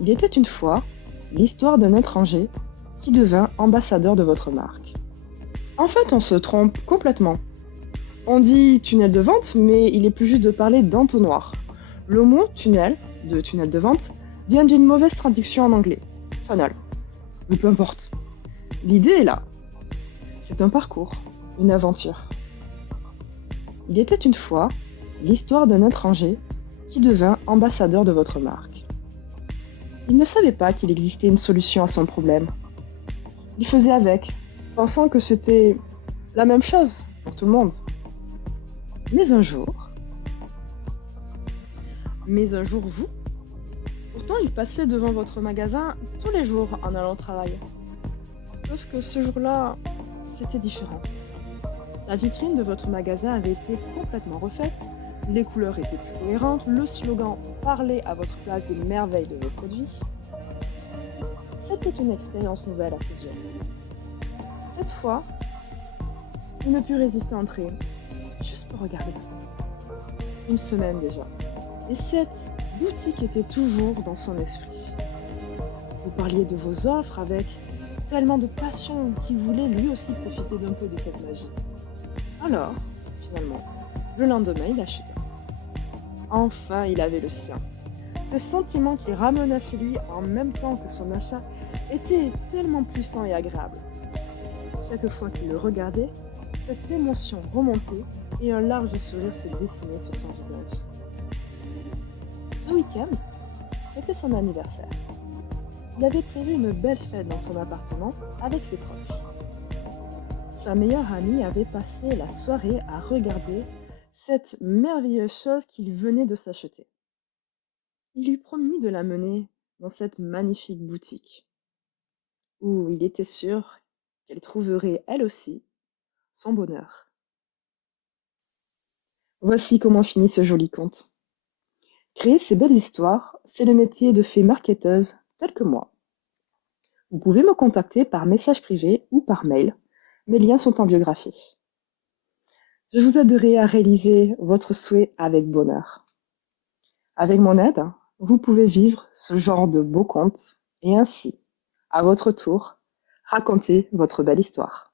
Il était une fois l'histoire d'un étranger qui devint ambassadeur de votre marque. En fait, on se trompe complètement. On dit tunnel de vente, mais il est plus juste de parler d'entonnoir. Le mot tunnel, de tunnel de vente, vient d'une mauvaise traduction en anglais, funnel. Mais peu importe. L'idée est là. C'est un parcours, une aventure. Il était une fois l'histoire d'un étranger qui devint ambassadeur de votre marque. Il ne savait pas qu'il existait une solution à son problème. Il faisait avec, pensant que c'était la même chose pour tout le monde. Mais un jour, vous, pourtant il passait devant votre magasin tous les jours en allant au travail. Sauf que ce jour-là, c'était différent. La vitrine de votre magasin avait été complètement refaite, les couleurs étaient plus cohérentes, le slogan parlait à votre place des merveilles de vos produits. C'était une expérience nouvelle à ses yeux. Cette fois, il ne put résister à entrer, juste pour regarder. Une semaine déjà. Et cette boutique était toujours dans son esprit. Vous parliez de vos offres avec tellement de passion qu'il voulait lui aussi profiter d'un peu de cette magie. Alors, finalement, le lendemain, il acheta. Enfin, il avait le sien. Ce sentiment qui ramena chez lui en même temps que son achat était tellement puissant et agréable. Chaque fois qu'il le regardait, cette émotion remontait et un large sourire se dessinait sur son visage. Ce week-end, c'était son anniversaire. Il avait prévu une belle fête dans son appartement avec ses proches. Sa meilleure amie avait passé la soirée à regarder cette merveilleuse chose qu'il venait de s'acheter. Il lui promit de l'amener dans cette magnifique boutique, où il était sûr qu'elle trouverait elle aussi son bonheur. Voici comment finit ce joli conte. Créer ces belles histoires, c'est le métier de fée marketeuse telle que moi. Vous pouvez me contacter par message privé ou par mail. Mes liens sont en biographie. Je vous aiderai à réaliser votre souhait avec bonheur. Avec mon aide, vous pouvez vivre ce genre de beaux contes et ainsi, à votre tour, raconter votre belle histoire.